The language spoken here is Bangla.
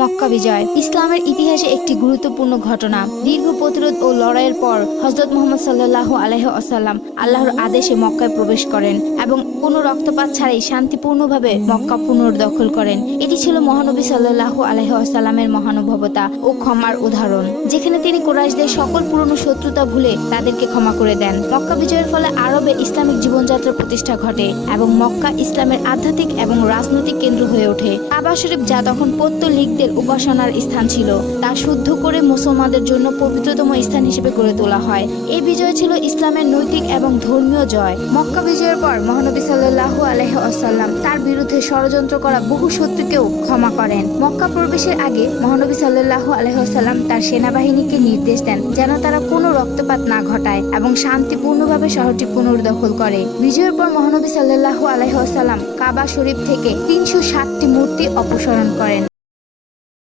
মক্কা বিজয়। ইসলামের ইতিহাসে একটি গুরুত্বপূর্ণ ঘটনা। দীর্ঘ প্রতিরোধ ও লড়াইয়ের পর হজরত মোহাম্মদ সাল্লাহ আলহ আসাল্লাম আল্লাহর আদেশে মক্কায় প্রবেশ করেন এবং কোনো রক্তপাত ছাড়াই শান্তিপূর্ণভাবে মক্কা পুনর্দখল করেন। এটি ছিল মহানবী সাল্লাহ আলহ আসাল্লামের মহানুভবতা ও ক্ষমার উদাহরণ, যেখানে তিনি কোরাইশদের সকল পুরনো শত্রুতা ভুলে তাদেরকে ক্ষমা করে দেন। মক্কা বিজয়ের ফলে আরবে ইসলামিক জীবনযাত্রা প্রতিষ্ঠা ঘটে এবং মক্কা ইসলামের আধ্যাত্মিক এবং রাজনৈতিক কেন্দ্র হয়ে ওঠে। কাবা শরীফ যা তখন পত্য লিগদের উপাসনার স্থান ছিল। তা শুদ্ধ করে মুসলমানদের জন্য পবিত্রতম স্থান হিসেবে গড়ে তোলা হয়। এই বিজয় ছিল ইসলামের নৈতিক এবং ধর্মীয় জয়। মক্কা বিজয়ের পর মহানবী সাল্লাহ আলহ আসাল্লাম তার বিরুদ্ধে ষড়যন্ত্র করা বহু শত্রুকেও ক্ষমা করেন। মক্কা প্রবেশের আগে মহানবী সাল্লাহ আলহাম তার সেনাবাহিনীকে নির্দেশ দেন যেন তারা কোনো রক্তপাত না ঘটায় এবং শান্তিপূর্ণভাবে শহরটি পুনর্দখল করে। বিজয়ের পর মহানবী সাল্লাহ আলহাম কাবা শরীফ থেকে তিনশো সাতটি মূর্তি অপসারণ করেন।